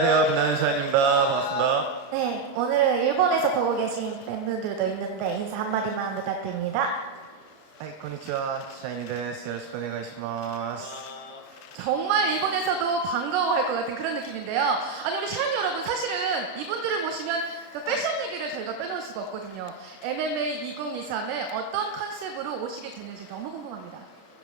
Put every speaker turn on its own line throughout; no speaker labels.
안녕하세요, 빛나는 샤인입니다. 반갑습니다.
네, 오늘 일본에서 보고 계신 팬분들도 있는데 인사 한마디만 부탁드립니다.
はい、こんにちは、シャイニです。よろしくお願いします。
정말 일본에서도 반가워할 것 같은 그런 느낌인데요. 아니 우리 샤이니 여러분 사실은 이분들을 보시면 그 패션 얘기를 저희가 빼놓을 수가 없거든요. MMA 2023에 어떤 컨셉으로 오시게 됐는지 너무 궁금합니다.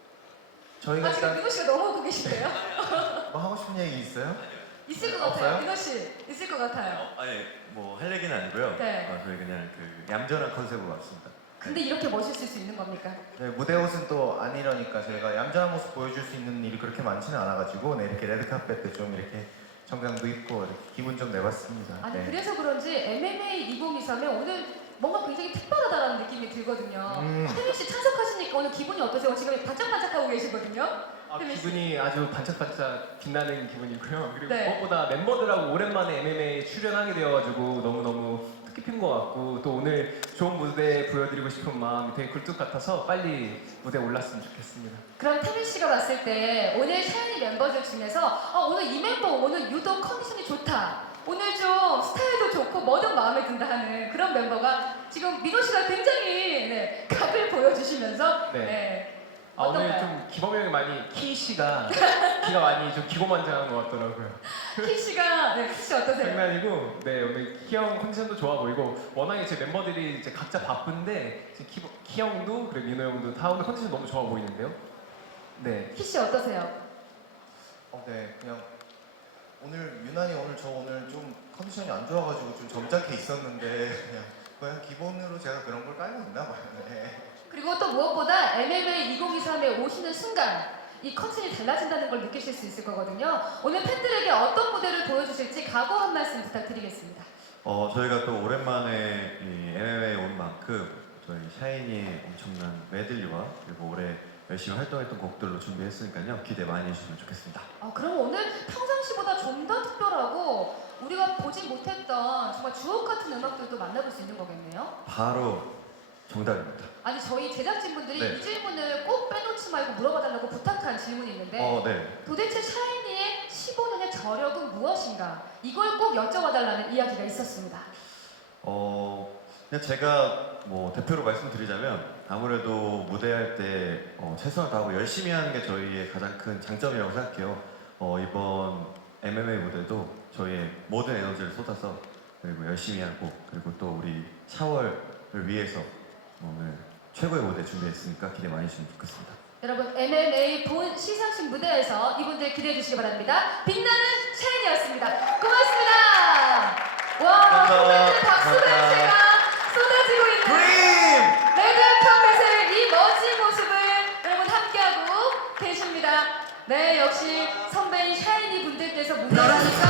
저희가
지금
일단
민호 씨가 너무 웃고 계신데요?
뭐 하고 싶은 얘기 있어요?
있을 것
없어요?
같아요. 민호 씨 있을 것 같아요.
아니 뭐 할 얘기는 아니고요.
네.
저희 그냥 그 얌전한 컨셉으로 왔습니다.
근데 이렇게 멋있을 수 있는 겁니까?
네, 무대 옷은 또 안 이러니까 저희가 얌전한 모습 보여줄 수 있는 일이 그렇게 많지는 않아가지고 네, 이렇게 레드카펫 때 좀 이렇게 정장도 입고 이렇게 기분 좀 내봤습니다.
아니
네.
그래서 그런지 MMA 2023에 오늘 뭔가 굉장히 특별하다는 느낌이 들거든요. 태민 씨 참석하시니까 오늘 기분이 어떠세요? 지금 반짝반짝하고 계시거든요. 태민 씨.
기분이 아주 반짝반짝 빛나는 기분이고요. 그리고
네.
무엇보다 멤버들하고 오랜만에 MMA 출연하게 되어가지고 너무너무 뜻깊은 것 같고 또 오늘 좋은 무대 보여드리고 싶은 마음이 되게 굴뚝 같아서 빨리 무대에 올랐으면 좋겠습니다.
그럼 태민 씨가 봤을 때 오늘 샤이니 멤버들 중에서 오늘 이 멤버 오늘 유독 컨디션이 좋다. 오늘 좀 스타일도 좋고 뭐든 마음에 든다 하는 그런 멤버가 지금 민호 씨가 굉장히 각을 보여주시면서
네.
어떤가요?
오늘 좀 기범이 형이 많이 키 씨가 키가 많이 좀 기고만장한 것 같더라고요.
키 씨가 키 씨 어떠세요?
장난이고 네 오늘 키 형 컨디션도 좋아 보이고 워낙에 제 멤버들이 이제 각자 바쁜데 지금 키 형도 그리고 민호 형도 다 오늘 컨디션 너무 좋아 보이는데요. 네.
키 씨 어떠세요?
네, 그냥 오늘 유난히 오늘 좀 컨디션이 안 좋아가지고 좀 점잖게 있었는데 그냥 기본으로 제가 그런 걸 깔고 있나 봐요. 네.
그리고 또 무엇보다 MMA 2023에 오시는 순간 이 컨셉이 달라진다는 걸 느끼실 수 있을 거거든요. 오늘 팬들에게 어떤 무대를 보여주실지 각오 한 말씀 부탁드리겠습니다.
저희가 또 오랜만에 이 MMA 온 만큼 저희 샤이니의 엄청난 메들리와 그리고 올해 열심히 활동했던 곡들로 준비했으니까요. 기대 많이 해주시면 좋겠습니다.
그럼 오늘 평상시보다 좀 더 특별하고 우리가 보지 못했던 정말 주옥 같은 음악들도 만나볼 수 있는 거겠네요.
바로 정답입니다.
아니 저희 제작진분들이
네.
이 질문을 꼭 빼놓지 말고 물어봐달라고 부탁한 질문이 있는데
네.
도대체 샤이니의 15년의 저력은 무엇인가? 이걸 꼭 여쭤봐달라는 이야기가 있었습니다.
그냥 제가 뭐 대표로 말씀드리자면 아무래도 무대할 때 최선을 다하고 열심히 하는 게 저희의 가장 큰 장점이라고 생각해요. 이번 MMA 무대도 저희의 모든 에너지를 쏟아서 그리고 열심히 하고 그리고 또 우리 샤월을 위해서 오늘 최고의 무대 준비했으니까 기대 많이 해주시면 좋겠습니다.
여러분 MMA 본 시상식 무대에서 이분들 기대해 주시기 바랍니다. 빛나는 샤이니였습니다. 고맙습니다. 와 팬분들 박수를 제가 쏟아지고 있는 레드카펫의 이 멋진 모습을 여러분 함께하고 계십니다. 네 역시 선배인 샤이니 분들께서 무대하니까